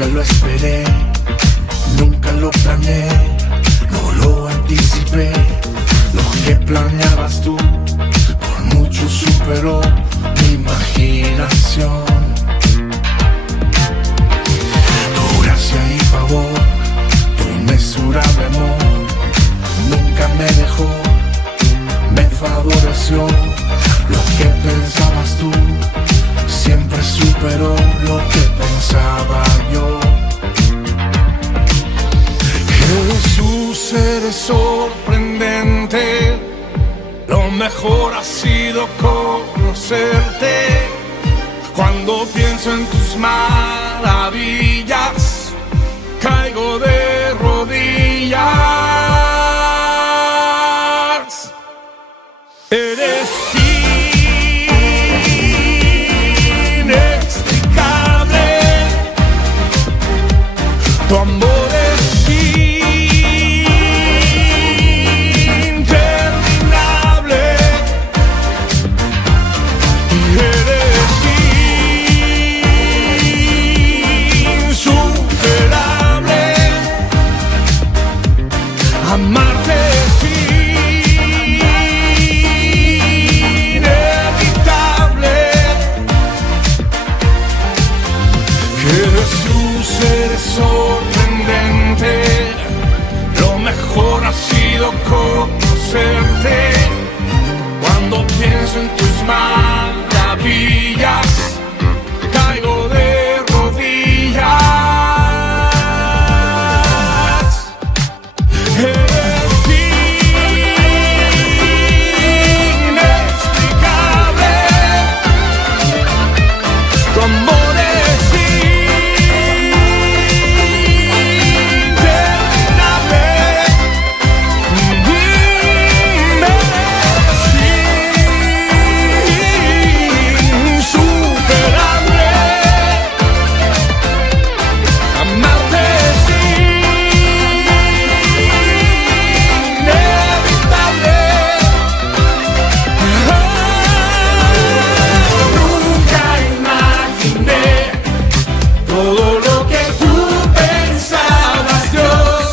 Nunca lo esperé, nunca lo planeé, no lo anticipé. Lo que planeabas tú, por mucho superó mi imaginación. Tu gracia y favor, tu inmesurable amor, nunca me dejó, me favoreció. Lo que pensabas tú, siempre superó lo que pensaba yo. Jesús, eres sorprendente, lo mejor ha sido conocerte. Cuando pienso en tus maravillas, caigo de rodillas. Eres inexplicable, tu amor es interminable, y eres insuperable. Amarte es inevitable. Jesús, eres sorprendente, lo mejor ha sido conocerte. Cuando pienso en tus maravillas, caigo de rodillas. Eres inexplicable, tu amor es interminable, insuperable. Amarte es inevitable. Nunca imaginé todo lo que tú pensabas, Dios.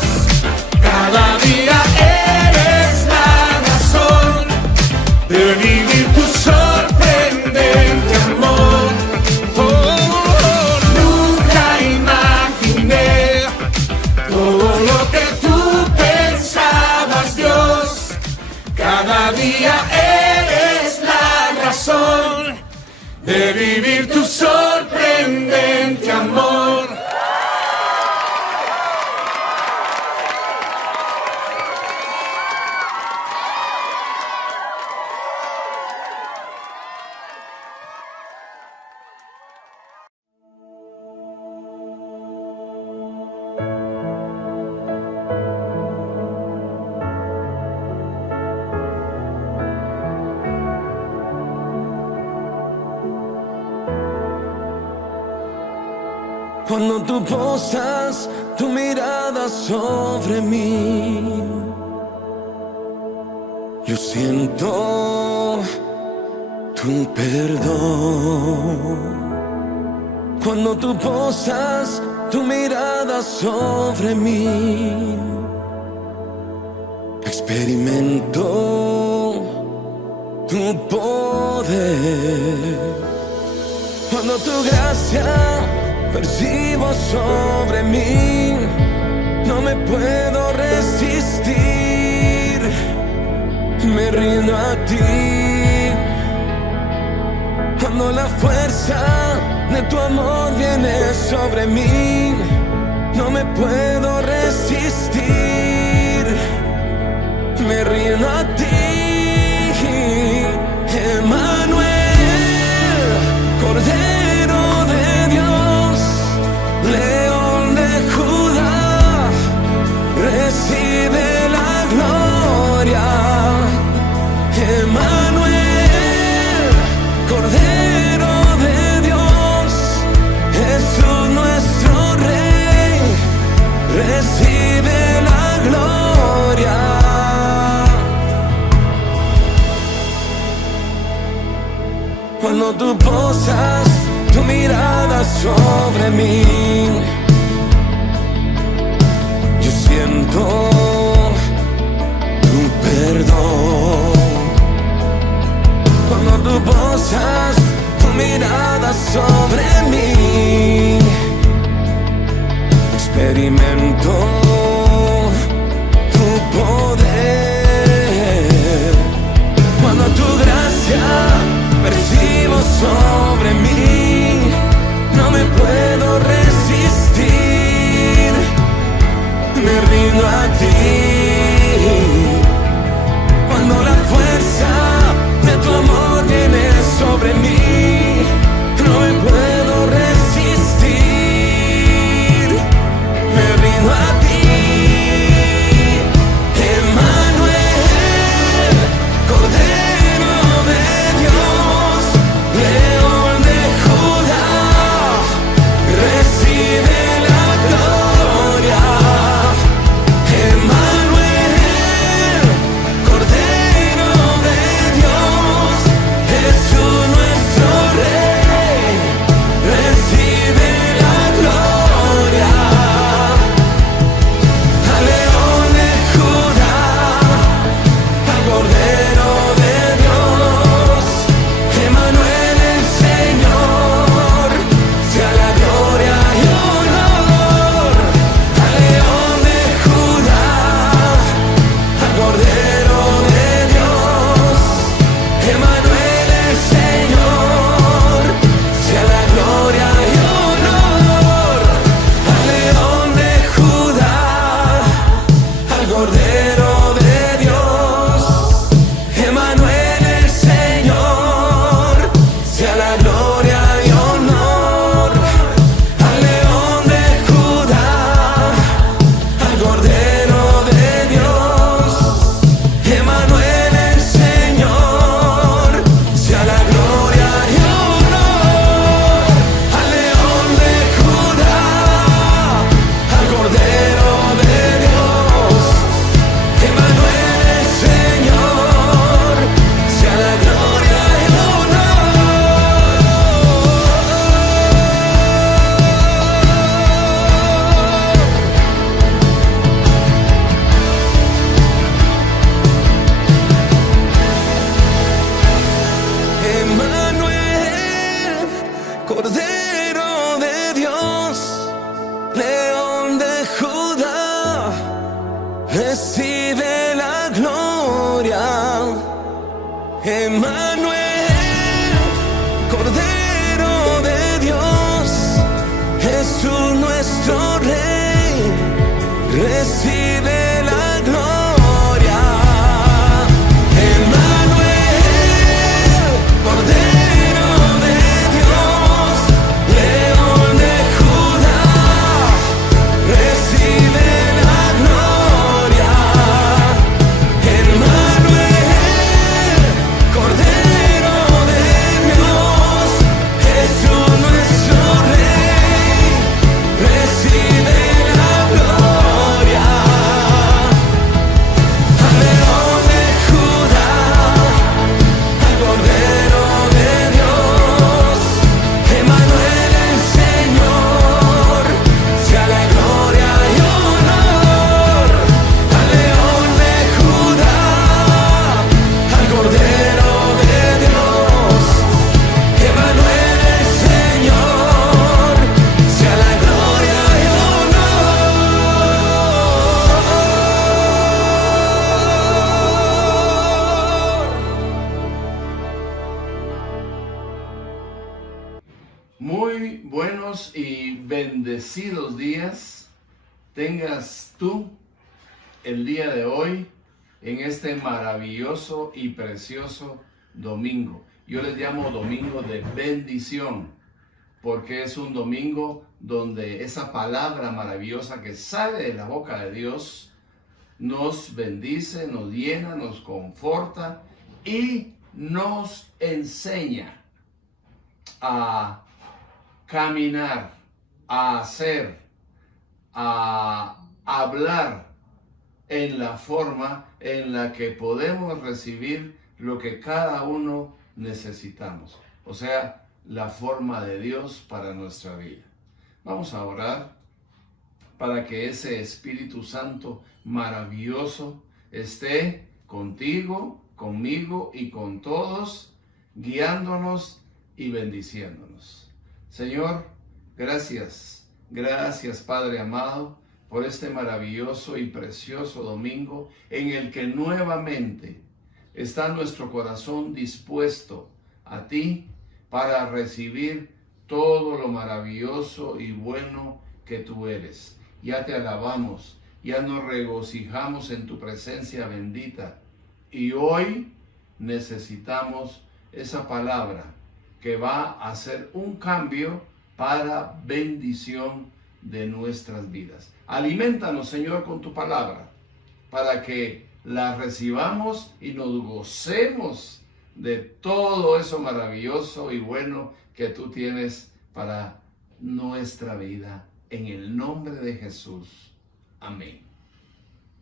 Cada día eres la razón de vivir tu sorprendente amor. Nunca imaginé todo lo que tú pensabas, Dios. Cada día eres la razón de vivir tu sorprendente amor. Cuando tú posas tu mirada sobre mí, yo siento tu perdón. Cuando tú posas tu mirada sobre mí, experimento tu poder. Cuando tu gracia percibo sobre mí, no me puedo resistir, me rindo a ti. Cuando la fuerza de tu amor viene sobre mí, no me puedo resistir, me rindo a ti. Emmanuel, Cordero de Dios, León de Judá, recibe la gloria. Emmanuel, Cordero de Dios, Jesús nuestro Rey, recibe la gloria. Cuando tú posas tu mirada sobre mí, Cordero de Dios, Emmanuel el Señor, sea la gloria y honor al León de Judá, al Cordero de Dios, Emmanuel el Señor, sea la gloria y honor al León de Judá, al Cordero de Dios, Emmanuel el Señor, sea la gloria y honor. Emmanuel, Cordero de Dios, León de Judá, recibe la gloria. Emmanuel, Cordero de Dios, Jesús nuestro Rey, recibe la gloria. Emmanuel, Cordero de Dios, León de Judá, recibe la gloria. Emmanuel, Cordero de Dios, Jesús nuestro Rey, recibe la gloria. Al León de Judá, al Cordero de Dios, Emmanuel el Señor, sea la gloria y honor al León de Judá, al Cordero de Dios, Emmanuel el Señor, sea la gloria y honor. Muy buenos y bendecidos días tengas tú el día de hoy en este maravilloso y precioso domingo. Yo les llamo domingo de bendición porque es un domingo donde esa palabra maravillosa que sale de la boca de Dios nos bendice, nos llena, nos conforta y nos enseña a caminar, a hacer, a hablar en la forma en la que podemos recibir lo que cada uno necesitamos. O sea, la forma de Dios para nuestra vida. Vamos a orar para que ese Espíritu Santo maravilloso esté contigo, conmigo y con todos, guiándonos y bendiciéndonos. Señor, gracias, gracias Padre amado, por este maravilloso y precioso domingo en el que nuevamente está nuestro corazón dispuesto a ti para recibir todo lo maravilloso y bueno que tú eres. Ya te alabamos, ya nos regocijamos en tu presencia bendita y hoy necesitamos esa palabra que va a hacer un cambio para bendición de nuestras vidas. Aliméntanos, Señor, con tu palabra, para que la recibamos y nos gocemos de todo eso maravilloso y bueno que tú tienes para nuestra vida. En el nombre de Jesús. Amén.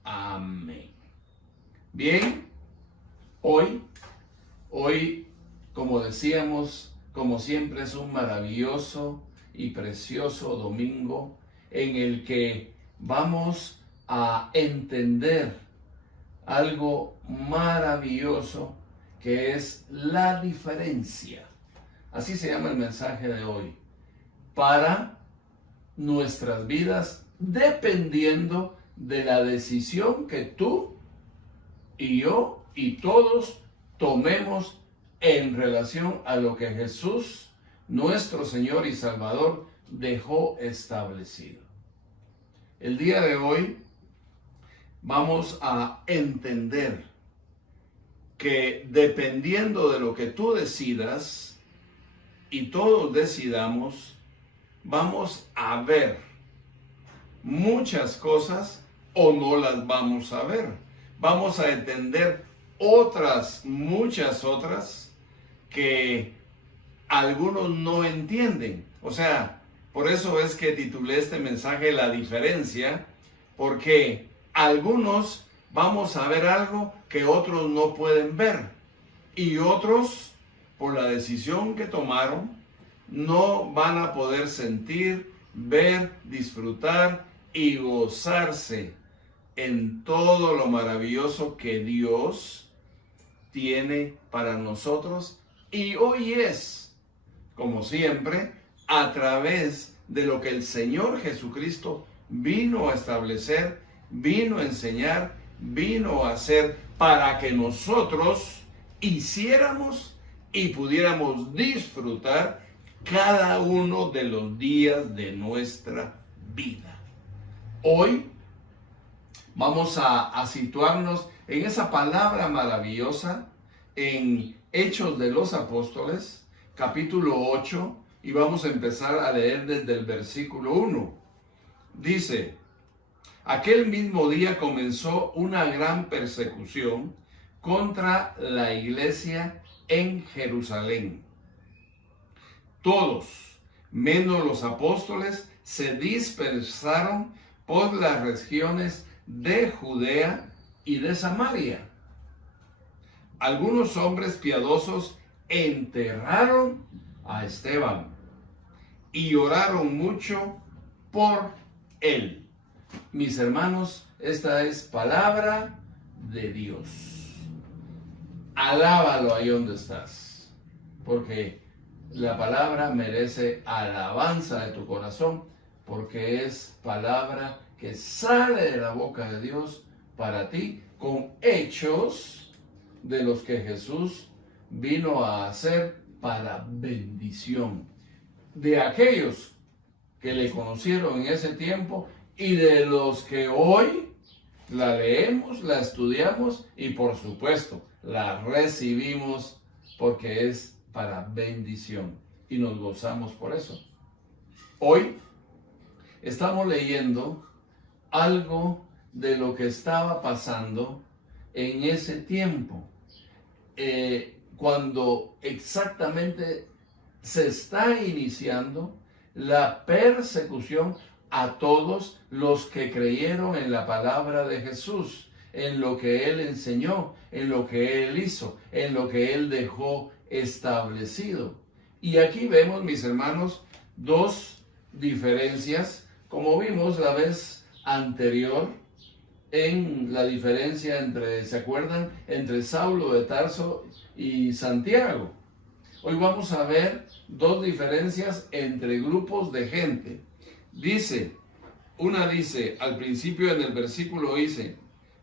Amén. Bien, hoy, como decíamos, como siempre es un maravilloso y precioso domingo en el que vamos a entender algo maravilloso que es la diferencia. Así se llama el mensaje de hoy. Para nuestras vidas, dependiendo de la decisión que tú y yo y todos tomemos en relación a lo que Jesús, nuestro Señor y Salvador, dejó establecido. El día de hoy vamos a entender que dependiendo de lo que tú decidas y todos decidamos, vamos a ver muchas cosas o no las vamos a ver. Vamos a entender muchas otras que algunos no entienden. O sea, por eso es que titulé este mensaje La diferencia, porque algunos vamos a ver algo que otros no pueden ver y otros, por la decisión que tomaron, no van a poder sentir, ver, disfrutar y gozarse en todo lo maravilloso que Dios tiene para nosotros. Y hoy es, como siempre, a través de lo que el Señor Jesucristo vino a establecer, vino a enseñar, vino a hacer para que nosotros hiciéramos y pudiéramos disfrutar cada uno de los días de nuestra vida. Hoy vamos a situarnos en esa palabra maravillosa en Hechos de los Apóstoles, capítulo 8, y vamos a empezar a leer desde el versículo 1. Dice: aquel mismo día comenzó una gran persecución contra la iglesia en Jerusalén. Todos, menos los apóstoles, se dispersaron por las regiones de Judea y de Samaria. Algunos hombres piadosos enterraron a Esteban y oraron mucho por él. Mis hermanos, esta es palabra de Dios. Alábalo ahí donde estás, porque la palabra merece alabanza de tu corazón, porque es palabra que sale de la boca de Dios para ti, con hechos de los que Jesús vino a hacer para bendición de aquellos que le conocieron en ese tiempo y de los que hoy la leemos, la estudiamos y por supuesto la recibimos, porque es para bendición y nos gozamos por eso. Hoy estamos leyendo algo de lo que estaba pasando en ese tiempo, cuando exactamente se está iniciando la persecución a todos los que creyeron en la palabra de Jesús, en lo que Él enseñó, en lo que Él hizo, en lo que Él dejó establecido. Y aquí vemos, mis hermanos, dos diferencias, como vimos la vez anterior, en la diferencia entre, ¿se acuerdan?, entre Saulo de Tarso y Santiago. Hoy vamos a ver dos diferencias entre grupos de gente. Una dice, al principio en el versículo dice,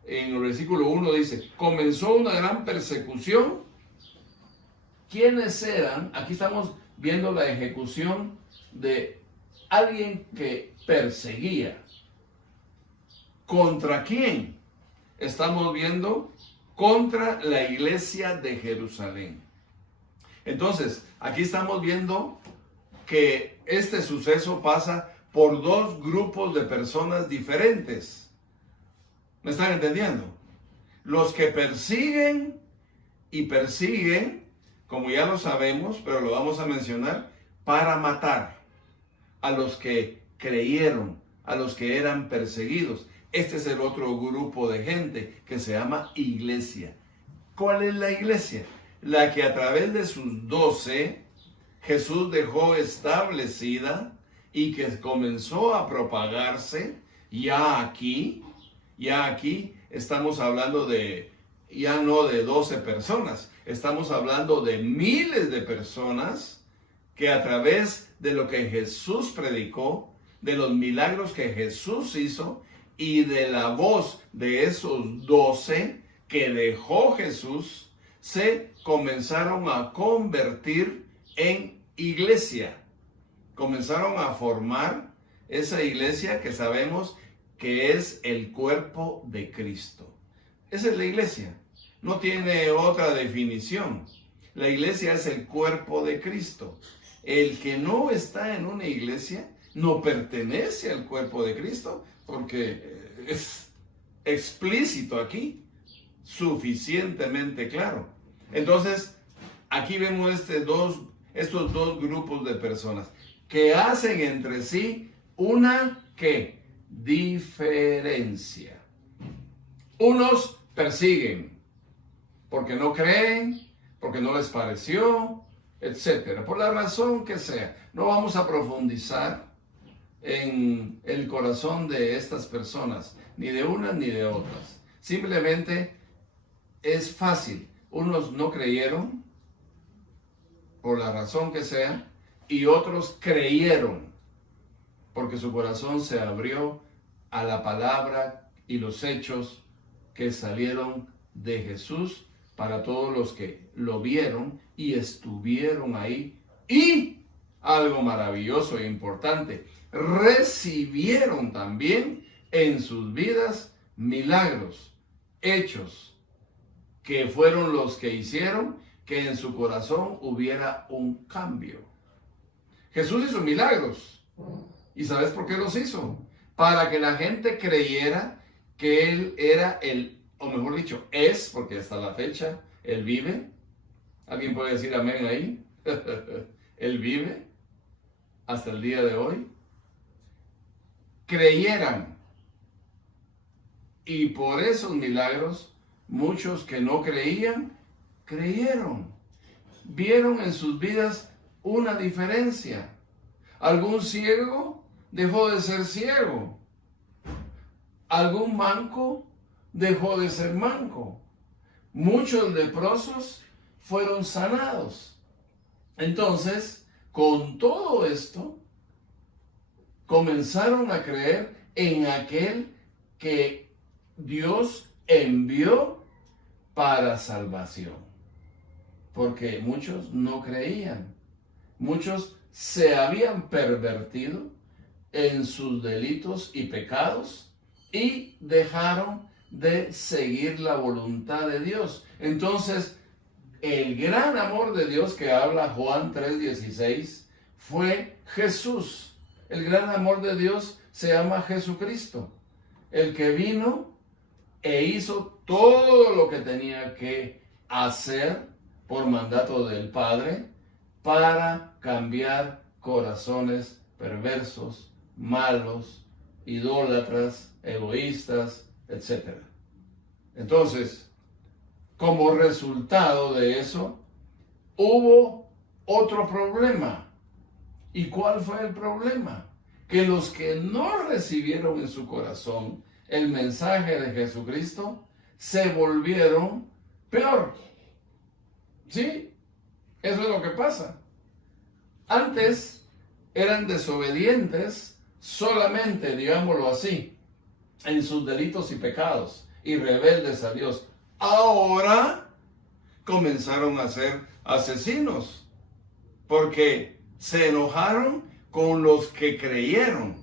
en el versículo 1 dice, comenzó una gran persecución. ¿Quiénes eran? Aquí estamos viendo la ejecución de alguien que perseguía. ¿Contra quién? Estamos viendo contra la iglesia de Jerusalén. Entonces, aquí estamos viendo que este suceso pasa por dos grupos de personas diferentes. ¿Me están entendiendo? Los que persiguen y persiguen, como ya lo sabemos, pero lo vamos a mencionar, para matar a los que creyeron, a los que eran perseguidos. Este es el otro grupo de gente que se llama iglesia. ¿Cuál es la iglesia? La que a través de sus 12 Jesús dejó establecida y que comenzó a propagarse. Ya aquí estamos hablando de, ya no de 12 personas, estamos hablando de miles de personas que a través de lo que Jesús predicó, de los milagros que Jesús hizo y de la voz de esos 12 que dejó Jesús, se comenzaron a convertir en iglesia. Comenzaron a formar esa iglesia que sabemos que es el cuerpo de Cristo. Esa es la iglesia. No tiene otra definición. La iglesia es el cuerpo de Cristo. El que no está en una iglesia no pertenece al cuerpo de Cristo, porque es explícito aquí, suficientemente claro. Entonces, aquí vemos estos dos grupos de personas que hacen entre sí una ¿qué? Diferencia. Unos persiguen porque no creen, porque no les pareció, etcétera, por la razón que sea. No vamos a profundizar en el corazón de estas personas, ni de unas ni de otras. Simplemente es fácil. Unos no creyeron, por la razón que sea, y otros creyeron, porque su corazón se abrió a la palabra y los hechos que salieron de Jesús para todos los que lo vieron y estuvieron ahí. Y algo maravilloso e importante, recibieron también en sus vidas milagros, hechos, que fueron los que hicieron que en su corazón hubiera un cambio. Jesús hizo milagros. ¿Y sabes por qué los hizo? Para que la gente creyera que Él era o mejor dicho, es, porque hasta la fecha Él vive. ¿Alguien puede decir amén ahí? Él vive hasta el día de hoy. Creyeran. Y por esos milagros, muchos que no creían, creyeron. Vieron en sus vidas una diferencia. Algún ciego dejó de ser ciego. Algún manco dejó de ser manco. Muchos leprosos fueron sanados. Entonces, con todo esto, comenzaron a creer en aquel que Dios envió para salvación. Porque muchos no creían. Muchos se habían pervertido en sus delitos y pecados y dejaron de seguir la voluntad de Dios. Entonces, el gran amor de Dios que habla Juan 3:16 fue Jesús. El gran amor de Dios se llama Jesucristo, el que vino e hizo todo lo que tenía que hacer por mandato del Padre para cambiar corazones perversos, malos, idólatras, egoístas, etc. Entonces, como resultado de eso, hubo otro problema. ¿Y cuál fue el problema? Que los que no recibieron en su corazón el mensaje de Jesucristo se volvieron peor. ¿Sí? Eso es lo que pasa. Antes eran desobedientes solamente, digámoslo así, en sus delitos y pecados y rebeldes a Dios. Ahora comenzaron a ser asesinos porque se enojaron con los que creyeron.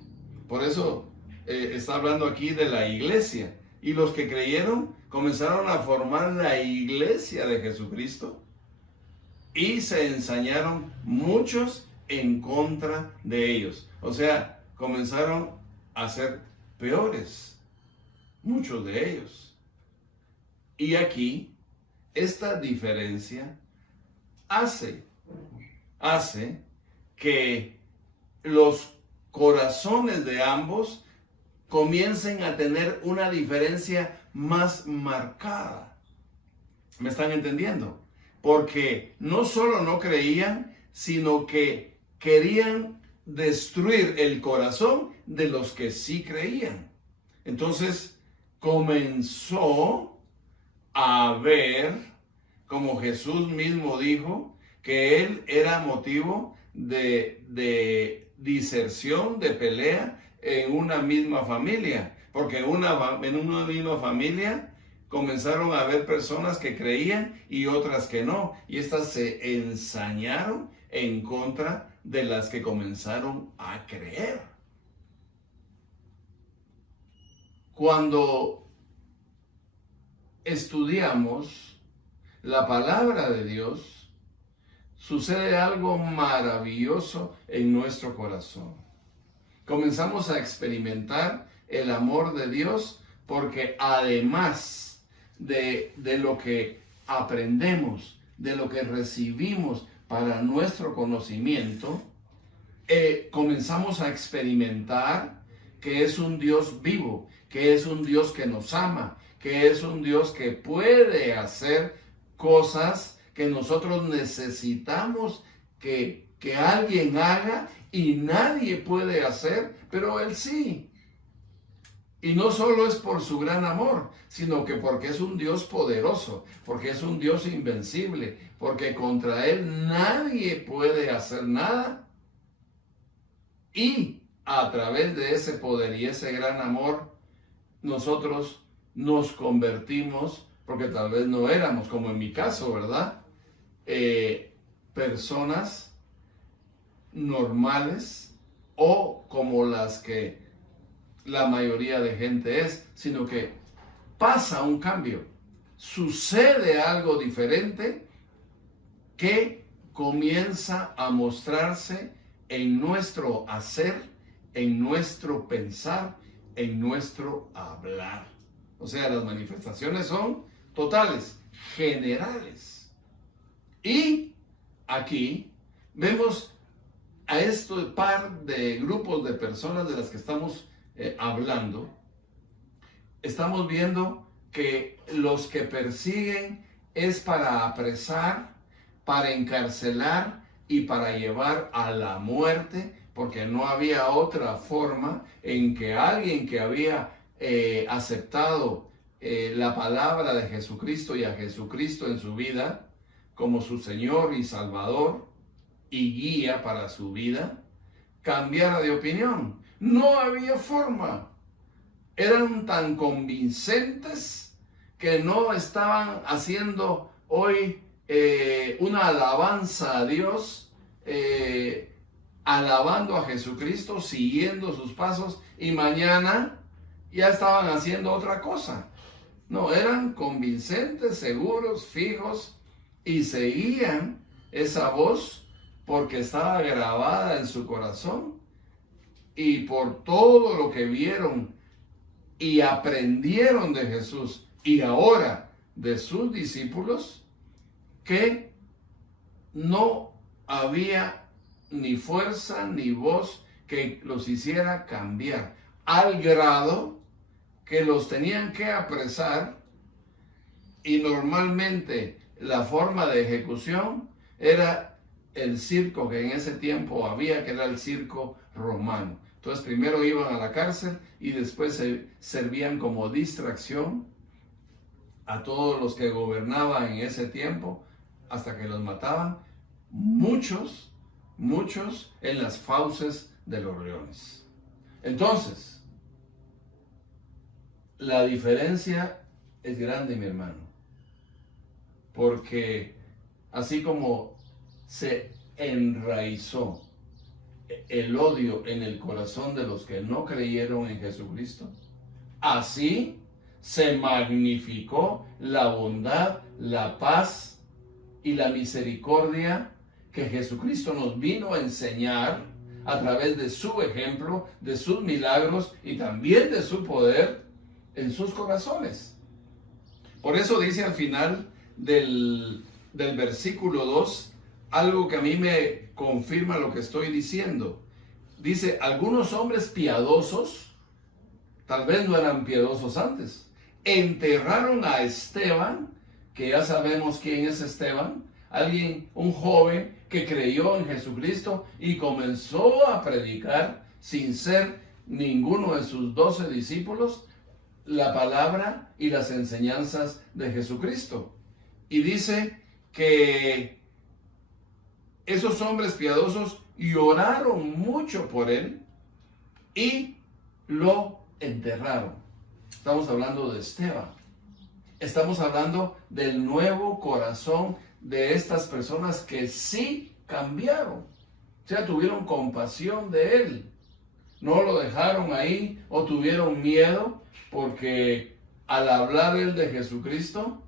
Por eso está hablando aquí de la iglesia. Y los que creyeron comenzaron a formar la iglesia de Jesucristo y se ensañaron muchos en contra de ellos. O sea, comenzaron a ser peores, muchos de ellos. Y aquí, esta diferencia hace que los corazones de ambos comiencen a tener una diferencia más marcada. ¿Me están entendiendo? Porque no solo no creían, sino que querían destruir el corazón de los que sí creían. Entonces comenzó a ver, como Jesús mismo dijo, que Él era motivo de diserción, de pelea en una misma familia. Porque en una misma familia comenzaron a haber personas que creían y otras que no. Y estas se ensañaron en contra de las que comenzaron a creer. cuando estudiamos la palabra de Dios, sucede algo maravilloso en nuestro corazón. Comenzamos a experimentar el amor de Dios porque además de lo que aprendemos, de lo que recibimos para nuestro conocimiento, comenzamos a experimentar que es un Dios vivo, que es un Dios que nos ama, que es un Dios que puede hacer cosas que nosotros necesitamos que alguien haga y nadie puede hacer, pero Él sí. Y no solo es por su gran amor, sino que porque es un Dios poderoso, porque es un Dios invencible, porque contra Él nadie puede hacer nada. Y a través de ese poder y ese gran amor, nosotros nos convertimos, porque tal vez no éramos, como en mi caso, ¿verdad? Personas normales o como las que la mayoría de gente es, sino que pasa un cambio, sucede algo diferente que comienza a mostrarse en nuestro hacer, en nuestro pensar, en nuestro hablar. O sea, las manifestaciones son totales, generales. Y aquí vemos a este par de grupos de personas de las que estamos hablando. Estamos viendo que los que persiguen es para apresar, para encarcelar y para llevar a la muerte, porque no había otra forma en que alguien que había aceptado la palabra de Jesucristo y a Jesucristo en su vida como su Señor y Salvador y guía para su vida, cambiara de opinión. No había forma. Eran tan convincentes que no estaban haciendo hoy una alabanza a Dios, alabando a Jesucristo, siguiendo sus pasos, y mañana ya estaban haciendo otra cosa. No, eran convincentes, seguros, fijos, y seguían esa voz porque estaba grabada en su corazón y por todo lo que vieron y aprendieron de Jesús y ahora de sus discípulos, que no había ni fuerza ni voz que los hiciera cambiar, al grado que los tenían que apresar, y normalmente la forma de ejecución era el circo que en ese tiempo había, que era el circo romano. Entonces primero iban a la cárcel y después se servían como distracción a todos los que gobernaban en ese tiempo hasta que los mataban, muchos en las fauces de los leones. Entonces, la diferencia es grande, mi hermano, porque así como se enraizó el odio en el corazón de los que no creyeron en Jesucristo, así se magnificó la bondad, la paz y la misericordia que Jesucristo nos vino a enseñar a través de su ejemplo, de sus milagros y también de su poder en sus corazones. Por eso dice al final del versículo 2 algo que a mí me confirma lo que estoy diciendo. Dice, algunos hombres piadosos, tal vez no eran piadosos antes, enterraron a Esteban, que ya sabemos quién es Esteban, un joven que creyó en Jesucristo y comenzó a predicar sin ser ninguno de sus 12 discípulos la palabra y las enseñanzas de Jesucristo. Y dice que esos hombres piadosos lloraron mucho por él y lo enterraron. Estamos hablando de Esteban. Estamos hablando del nuevo corazón de estas personas que sí cambiaron. O sea, tuvieron compasión de él. no lo dejaron ahí o tuvieron miedo porque al hablar él de Jesucristo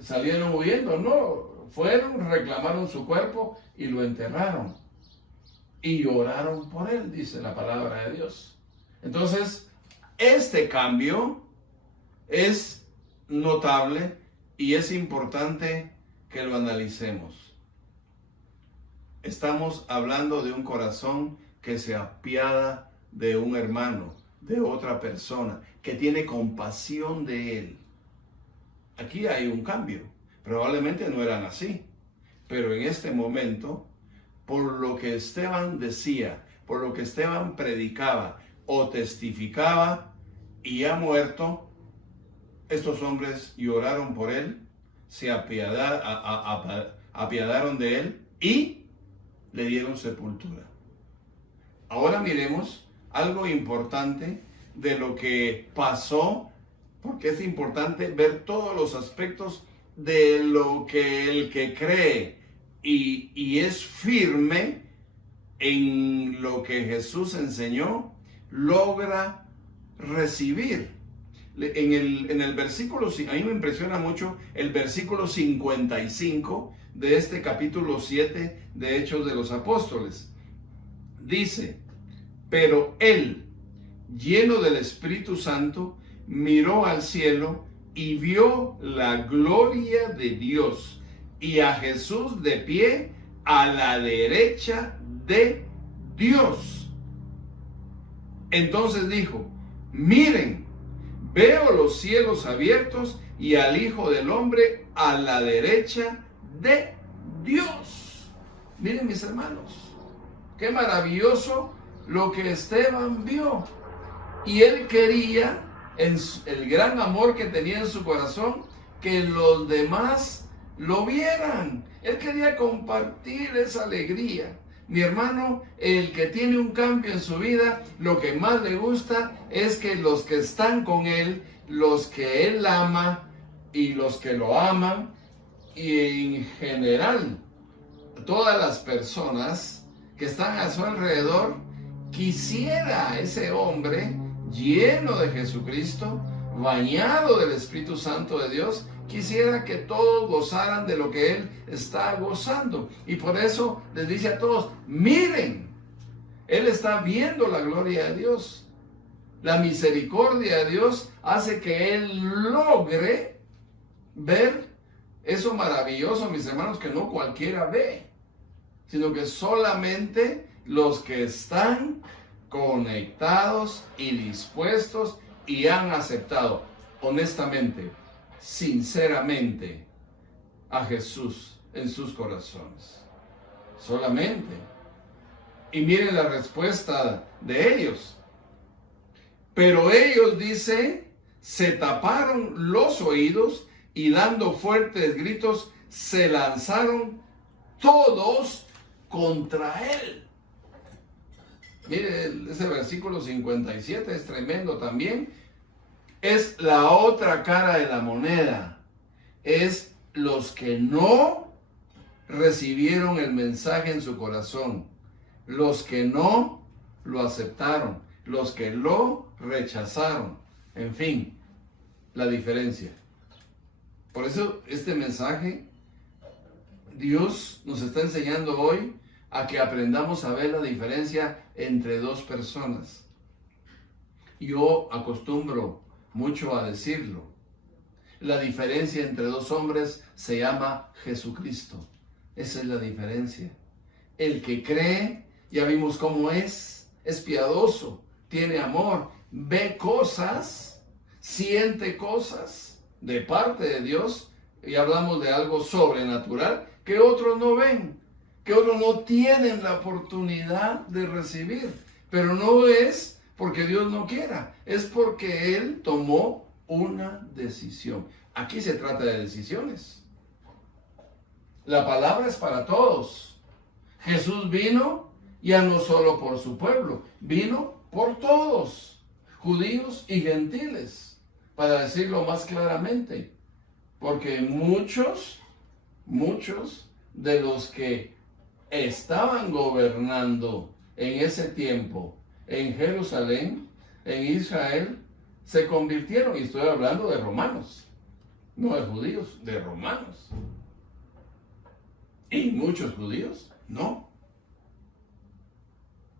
salieron huyendo. No, fueron, reclamaron su cuerpo y lo enterraron. Y lloraron por él, dice la palabra de Dios. Entonces, este cambio es notable y es importante que lo analicemos. Estamos hablando de un corazón que se apiada de un hermano, de otra persona, que tiene compasión de él. Aquí hay un cambio. Probablemente no eran así, pero en este momento, por lo que Esteban decía, por lo que Esteban predicaba o testificaba y ha muerto, estos hombres lloraron por él, se apiadaron de él y le dieron sepultura. Ahora miremos algo importante de lo que pasó, porque es importante ver todos los aspectos de lo que el que cree y es firme en lo que Jesús enseñó, logra recibir. En el versículo, a mí me impresiona mucho el versículo 55 de este capítulo 7 de Hechos de los Apóstoles. Dice: pero él, lleno del Espíritu Santo, miró al cielo y vio la gloria de Dios y a Jesús de pie a la derecha de Dios. Entonces dijo: miren, veo los cielos abiertos y al Hijo del Hombre a la derecha de Dios. Miren, mis hermanos, qué maravilloso lo que Esteban vio. Y él quería, en el gran amor que tenía en su corazón, que los demás lo vieran. Él quería compartir esa alegría. Mi hermano, el que tiene un cambio en su vida, lo que más le gusta es que los que están con él, los que él ama y los que lo aman, y en general todas las personas que están a su alrededor, quisiera ese hombre lleno de Jesucristo, bañado del Espíritu Santo de Dios, quisiera que todos gozaran de lo que él está gozando. Y por eso les dice a todos: miren, él está viendo la gloria de Dios. La misericordia de Dios hace que él logre ver eso maravilloso, mis hermanos, que no cualquiera ve, sino que solamente los que están conectados y dispuestos y han aceptado honestamente, sinceramente a Jesús en sus corazones. Solamente. Y miren la respuesta de ellos. Pero ellos, dice, se taparon los oídos y dando fuertes gritos se lanzaron todos contra él. Mire, ese versículo 57 es tremendo también. Es la otra cara de la moneda. Es los que no recibieron el mensaje en su corazón. Los que no lo aceptaron. Los que lo rechazaron. En fin, la diferencia. Por eso este mensaje, Dios nos está enseñando hoy a que aprendamos a ver la diferencia entre dos personas. Yo acostumbro mucho a decirlo. La diferencia entre dos hombres se llama Jesucristo. Esa es la diferencia. El que cree, ya vimos cómo es piadoso, tiene amor, ve cosas, siente cosas de parte de Dios, y hablamos de algo sobrenatural que otros no ven, que otros no tienen la oportunidad de recibir. Pero no es porque Dios no quiera, es porque Él tomó una decisión. Aquí se trata de decisiones. La palabra es para todos. Jesús vino ya no solo por su pueblo, vino por todos, judíos y gentiles, para decirlo más claramente. Porque muchos de los que estaban gobernando en ese tiempo en Jerusalén, en Israel, se convirtieron, y estoy hablando de romanos, no de judíos, de romanos. Y muchos judíos, no.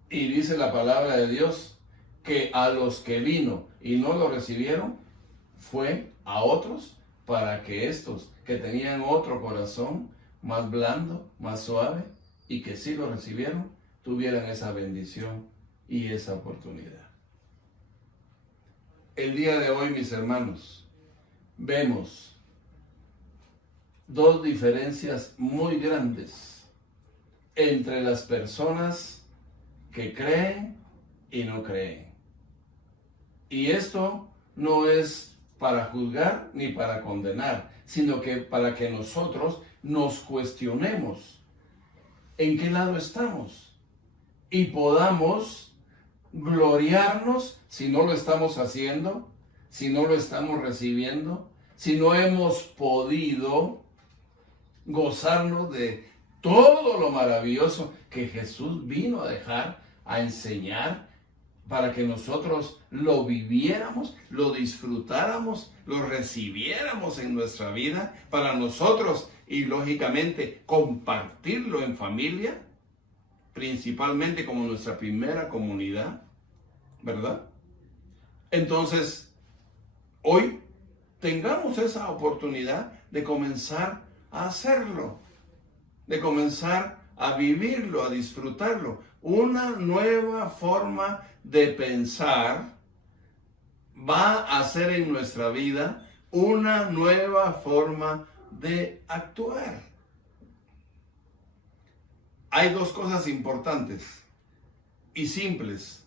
Y dice la palabra de Dios que a los que vino y no lo recibieron, fue a otros para que estos que tenían otro corazón más blando, más suave, y que sí lo recibieron, tuvieran esa bendición y esa oportunidad. El día de hoy, mis hermanos, vemos dos diferencias muy grandes entre las personas que creen y no creen. Y esto no es para juzgar ni para condenar, sino que para que nosotros nos cuestionemos en qué lado estamos y podamos gloriarnos si no lo estamos haciendo, si no lo estamos recibiendo, si no hemos podido gozarnos de todo lo maravilloso que Jesús vino a dejar, a enseñar, para que nosotros lo viviéramos, lo disfrutáramos, lo recibiéramos en nuestra vida, para nosotros y lógicamente compartirlo en familia, principalmente como nuestra primera comunidad, ¿verdad? Entonces, hoy tengamos esa oportunidad de comenzar a hacerlo, de comenzar a vivirlo, a disfrutarlo. Una nueva forma de pensar va a ser en nuestra vida una nueva forma de actuar. Hay dos cosas importantes y simples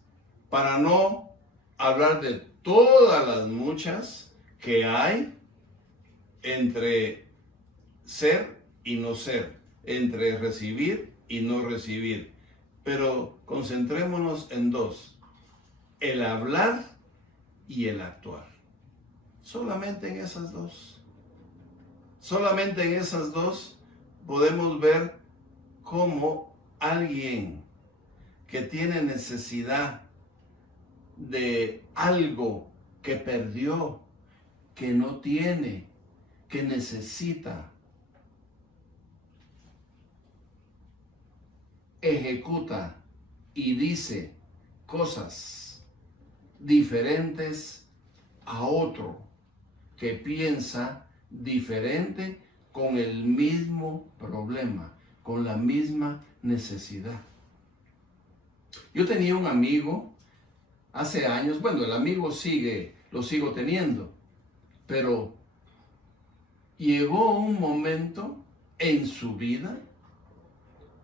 para no hablar de todas las muchas que hay entre ser y no ser, entre recibir y no recibir. Pero concentrémonos en dos: el hablar y el actuar. Solamente en esas dos. Solamente en esas dos podemos ver cómo alguien que tiene necesidad de algo que perdió, que no tiene, que necesita, ejecuta y dice cosas diferentes a otro que piensa diferente con el mismo problema, con la misma necesidad. Yo tenía un amigo hace años, bueno, el amigo lo sigo teniendo, pero llegó un momento en su vida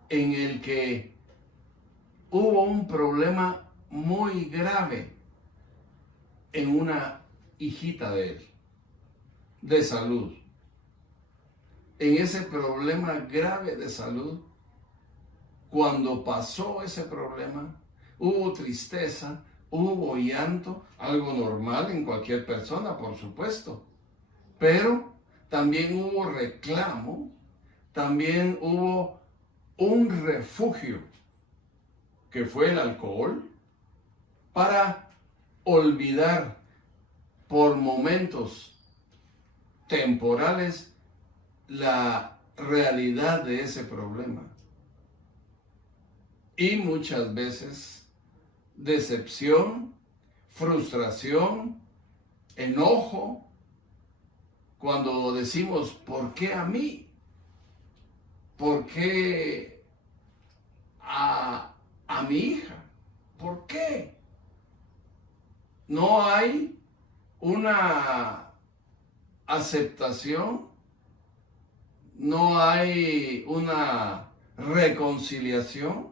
en el que hubo un problema muy grave en una hijita de él, de salud. En ese problema grave de salud, cuando pasó ese problema, hubo tristeza, hubo llanto, algo normal en cualquier persona, por supuesto, pero también hubo reclamo, también hubo un refugio, que fue el alcohol, para olvidar por momentos temporales la realidad de ese problema. Y muchas veces decepción, frustración, enojo, cuando decimos, ¿por qué a mí? ¿Por qué a mi hija? ¿Por qué? No hay una aceptación, no hay una reconciliación,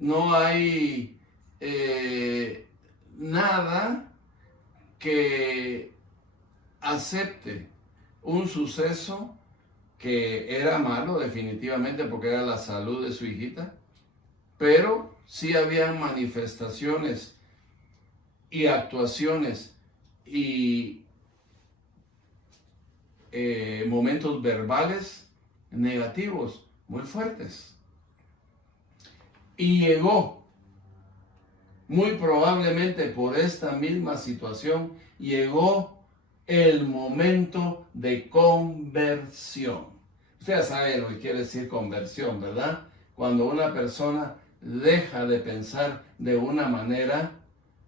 no hay nada que acepte un suceso que era malo definitivamente porque era la salud de su hijita, pero sí habían manifestaciones y actuaciones y momentos verbales negativos muy fuertes. Y llegó muy probablemente por esta misma situación, llegó el momento de conversión. Usted ya sabe lo que quiere decir conversión, ¿verdad? Cuando una persona deja de pensar de una manera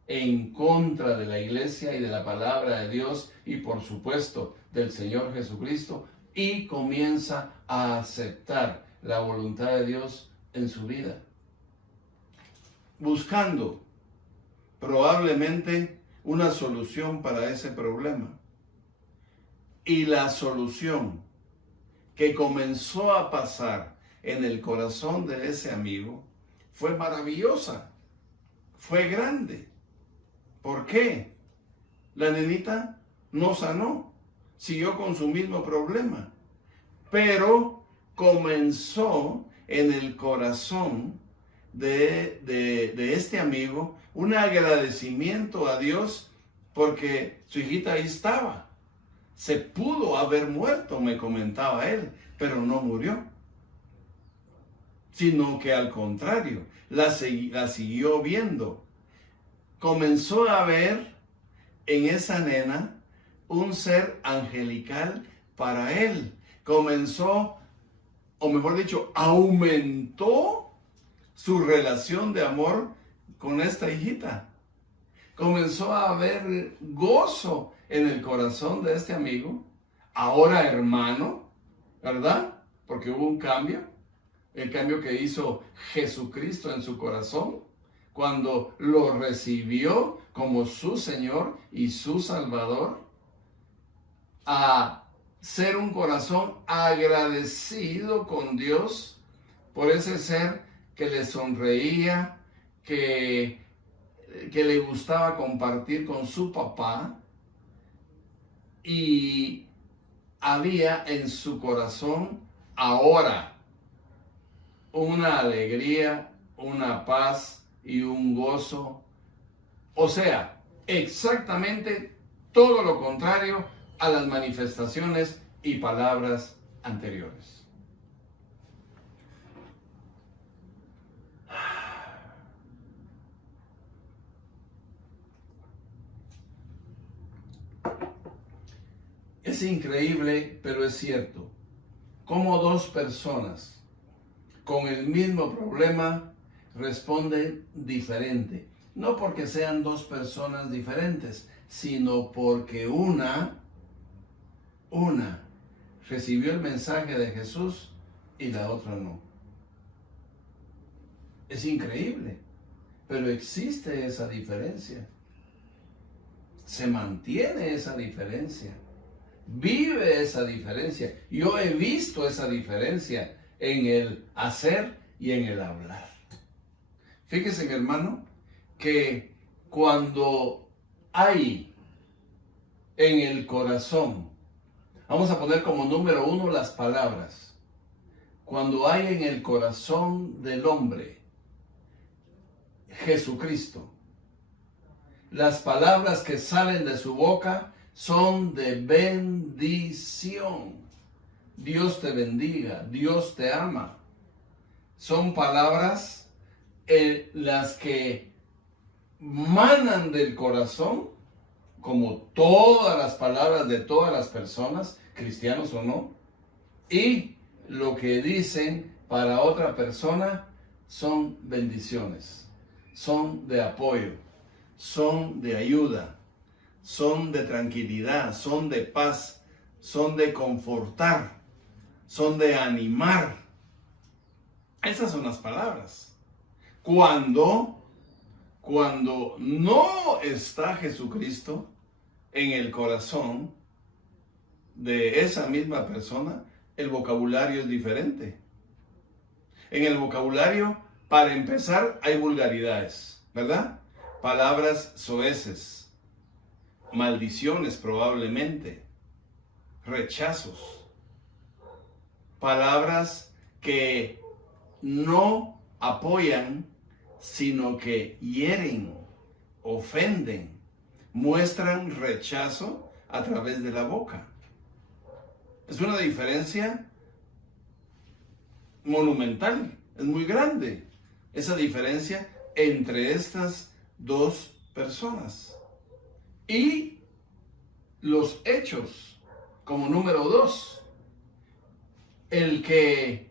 en contra de la iglesia y de la palabra de Dios y por supuesto del Señor Jesucristo y comienza a aceptar la voluntad de Dios en su vida, buscando probablemente una solución para ese problema. Y la solución que comenzó a pasar en el corazón de ese amigo fue maravillosa, fue grande. ¿Por qué? La nenita no sanó, siguió con su mismo problema, pero comenzó en el corazón de este amigo un agradecimiento a Dios porque su hijita ahí estaba. Se pudo haber muerto, me comentaba él, pero no murió, sino que al contrario, la siguió viendo. Comenzó a ver en esa nena un ser angelical para él. Comenzó, o mejor dicho, aumentó su relación de amor con esta hijita. Comenzó a haber gozo en el corazón de este amigo, ahora hermano, ¿verdad? Porque hubo un cambio, el cambio que hizo Jesucristo en su corazón, cuando lo recibió como su Señor y su Salvador, a ser un corazón agradecido con Dios por ese ser que le sonreía, que le gustaba compartir con su papá, y había en su corazón ahora una alegría, una paz y un gozo. O sea, exactamente todo lo contrario a las manifestaciones y palabras anteriores. Es increíble, pero es cierto, cómo dos personas con el mismo problema responden diferente. No porque sean dos personas diferentes, sino porque una recibió el mensaje de Jesús y la otra no. Es increíble, pero existe esa diferencia. Se mantiene esa diferencia. Vive esa diferencia. Yo he visto esa diferencia en el hacer y en el hablar. Fíjese, mi hermano, que cuando hay en el corazón, vamos a poner como número 1 las palabras. Cuando hay en el corazón del hombre Jesucristo, las palabras que salen de su boca son de bendición. Dios te bendiga, Dios te ama. Son palabras las que manan del corazón, como todas las palabras de todas las personas, cristianos o no, y lo que dicen para otra persona son bendiciones, son de apoyo, son de ayuda, son de tranquilidad, son de paz, son de confortar, son de animar. Esas son las palabras. Cuando no está Jesucristo en el corazón de esa misma persona, el vocabulario es diferente. En el vocabulario, para empezar, hay vulgaridades, ¿verdad? Palabras soeces, maldiciones probablemente, rechazos, palabras que no apoyan, sino que hieren, ofenden, muestran rechazo a través de la boca. Es una diferencia monumental, es muy grande esa diferencia entre estas 2 personas. Y los hechos como número 2. El que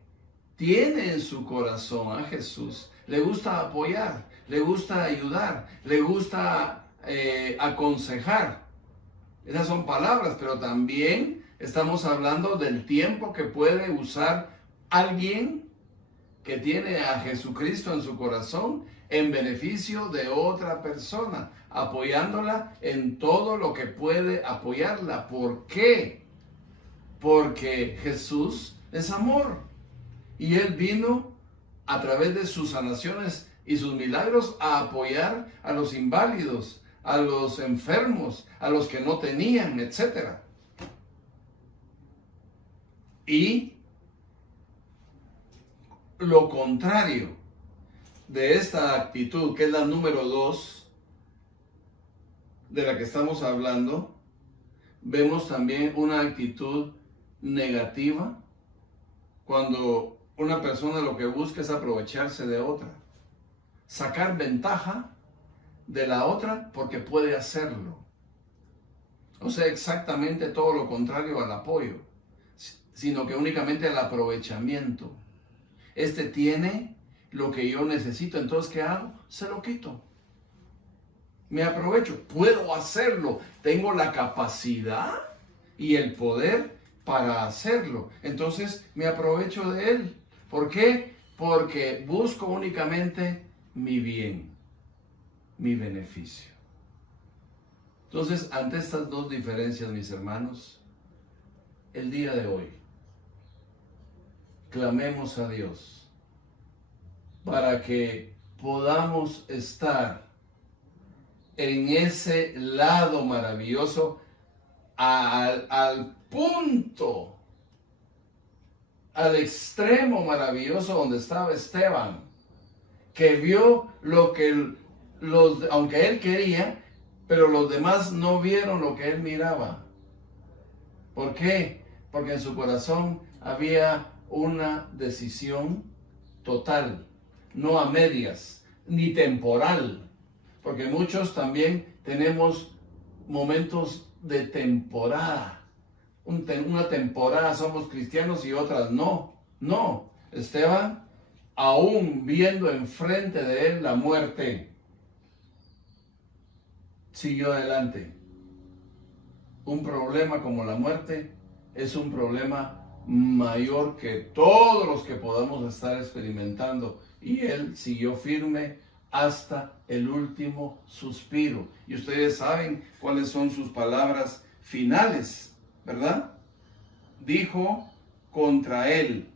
tiene en su corazón a Jesús, le gusta apoyar, le gusta ayudar, le gusta aconsejar. Esas son palabras, pero también estamos hablando del tiempo que puede usar alguien que tiene a Jesucristo en su corazón en beneficio de otra persona, apoyándola en todo lo que puede apoyarla. ¿Por qué? Porque Jesús es amor y Él vino a través de sus sanaciones y sus milagros a apoyar a los inválidos, a los enfermos, a los que no tenían, etc. Y lo contrario de esta actitud, que es la número 2 de la que estamos hablando, vemos también una actitud negativa cuando una persona lo que busca es aprovecharse de otra, sacar ventaja de la otra porque puede hacerlo. O sea, exactamente todo lo contrario al apoyo, sino que únicamente al aprovechamiento. Este tiene lo que yo necesito, entonces ¿qué hago? Se lo quito. Me aprovecho, puedo hacerlo, tengo la capacidad y el poder para hacerlo. Entonces me aprovecho de él. ¿Por qué? Porque busco únicamente mi bien, mi beneficio. Entonces, ante estas 2 diferencias, mis hermanos, el día de hoy, clamemos a Dios para que podamos estar en ese lado maravilloso al punto, al extremo maravilloso donde estaba Esteban, que vio lo que aunque él quería, pero los demás no vieron lo que él miraba. ¿Por qué? Porque en su corazón había una decisión total, no a medias, ni temporal, porque muchos también tenemos momentos de temporada. Una temporada somos cristianos y otras no. No, Esteban, aún viendo enfrente de él la muerte, siguió adelante. Un problema como la muerte es un problema mayor que todos los que podamos estar experimentando, y él siguió firme hasta el último suspiro. Y ustedes saben cuáles son sus palabras finales, ¿verdad? Dijo contra él,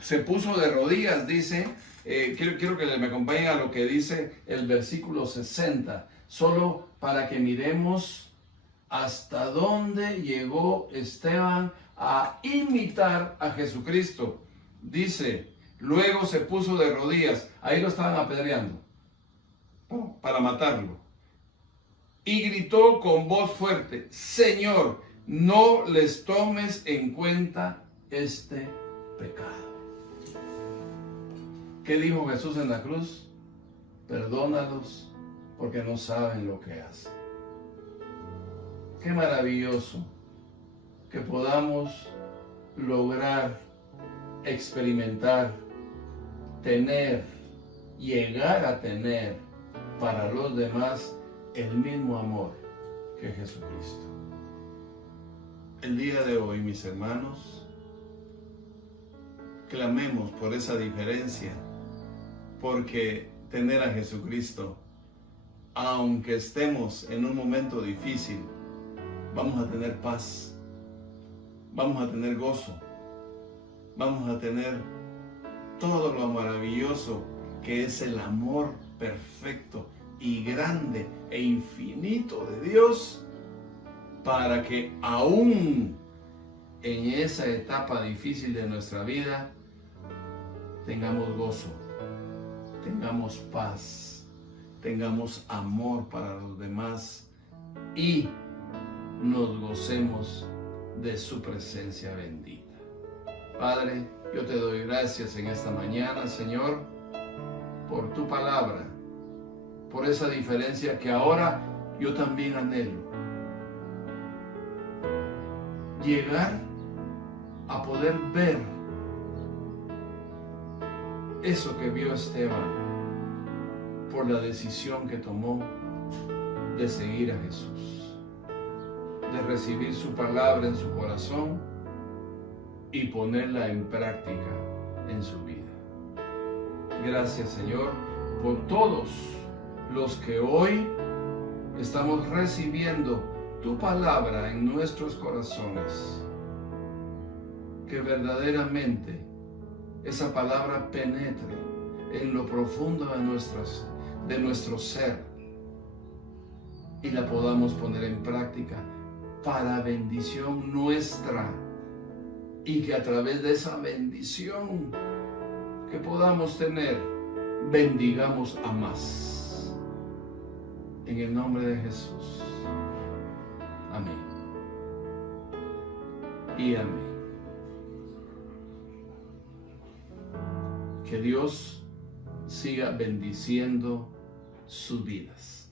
se puso de rodillas, dice, quiero que me acompañen a lo que dice el versículo 60, solo para que miremos hasta dónde llegó Esteban a imitar a Jesucristo. Dice, luego se puso de rodillas, ahí lo estaban apedreando para matarlo, y gritó con voz fuerte, Señor, no les tomes en cuenta este pecado. ¿Qué dijo Jesús en la cruz? Perdónalos porque no saben lo que hacen. Qué maravilloso que podamos lograr experimentar, tener, llegar a tener para los demás el mismo amor que Jesucristo. El día de hoy, mis hermanos, clamemos por esa diferencia, porque tener a Jesucristo, aunque estemos en un momento difícil, vamos a tener paz, vamos a tener gozo, vamos a tener todo lo maravilloso que es el amor perfecto y grande e infinito de Dios, para que aún en esa etapa difícil de nuestra vida tengamos gozo, tengamos paz, tengamos amor para los demás y nos gocemos de su presencia bendita. Padre, yo te doy gracias en esta mañana, Señor, por tu palabra, por esa diferencia que ahora yo también anhelo. Llegar a poder ver eso que vio Esteban por la decisión que tomó de seguir a Jesús, de recibir su palabra en su corazón y ponerla en práctica en su vida. Gracias, Señor, por todos los que hoy estamos recibiendo tu palabra en nuestros corazones. Que verdaderamente esa palabra penetre en lo profundo de nuestro ser y la podamos poner en práctica para bendición nuestra, y que a través de esa bendición que podamos tener, bendigamos a más. En el nombre de Jesús. Amén. Y amén. Que Dios siga bendiciendo sus vidas.